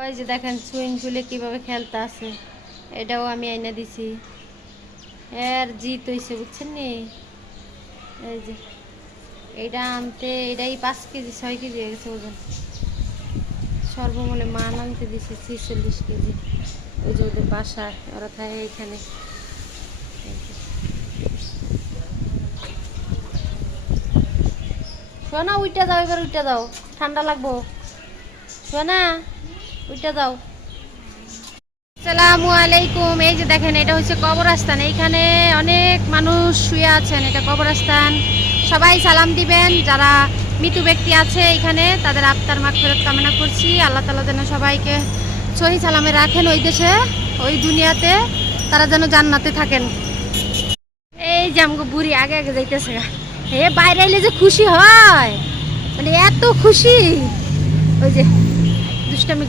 ওই যে দেখেন সুইমিং পুলে কিভাবে খেলতে আছে, এটাও আমি আইনা দিছি। এর জিত হইছে বুঝছেন নি। এই যে এটা আনতে এটাই 5 কেজি 6 কেজি হয়ে গেছে ওজন। সর্বমূলে মান আনতে দিছে 46 কেজি। ওই যে ওদের বাসায় ওরা থাকে এখানে। শোনা উইটা যাও, এবার উইটা যাও, ঠান্ডা লাগবো। শোনা উইটা যাও। আসসালামু আলাইকুম। এই যে দেখেন এটা হচ্ছে কবরস্থান, এইখানে অনেক মানুষ শুয়ে আছেন, এটা কবরস্থান। সবাই সালাম দিবেন, যারা মৃত ব্যক্তি আছে এখানে তাদের আত্মার মাগফিরাত কামনা করছি। আল্লাহ তাআলা যেন সবাইকে সহি সালামে রাখেন ওই দেশে, ওই দুনিয়াতে, তারা যেন জান্নাতে থাকেন। এই যে আমাকে বুড়ি আগে আগে যাইতেছে, হে বাইরে এলে যে খুশি হয়, মানে এত খুশি। ওই যে দুষ্টামি